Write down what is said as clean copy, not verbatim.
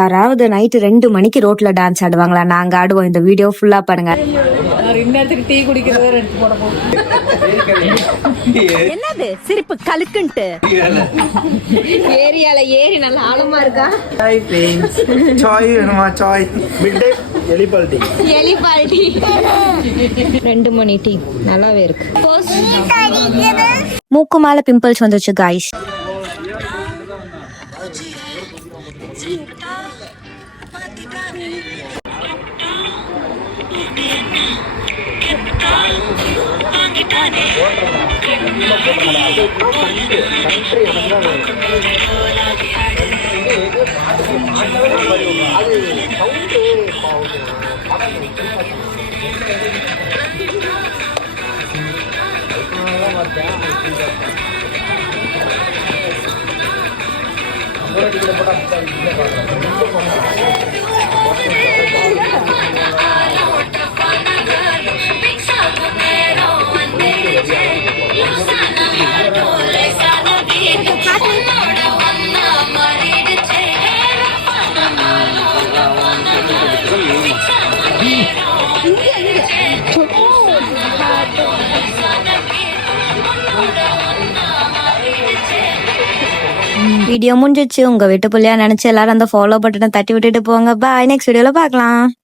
யாராவது நைட்டு 2 மணிக்கு ரோட்ல டான்ஸ் ஆடுவாங்களா? நாங்க ஆடுவோம். இந்த வீடியோ ஃபுல்லா பாருங்க. இன்னத்துக்கு டீ குடிக்கிறது எடுத்து போட போகும். என்னது சிரிப்பு கலுக்குன்ட்டு ஏரியால ஏரி நல்ல ஆழமா இருக்கா? Hi friends. Chai வேணுமா? Chai. Midday எலிபால்டி. 2 மணி டீ நல்லாவே இருக்கு. மூக்கு மேல பிம்பிள்ஸ் வந்துச்சு गाइस. வீடியோ முடிஞ்சிச்சு. உங்க வீட்டு புள்ளையா நினைச்சு எல்லாரும் அந்த ஃபாலோ பட்டனை தட்டி விட்டுட்டு போங்க. பாய், நெக்ஸ்ட் வீடியோல பார்க்கலாம்.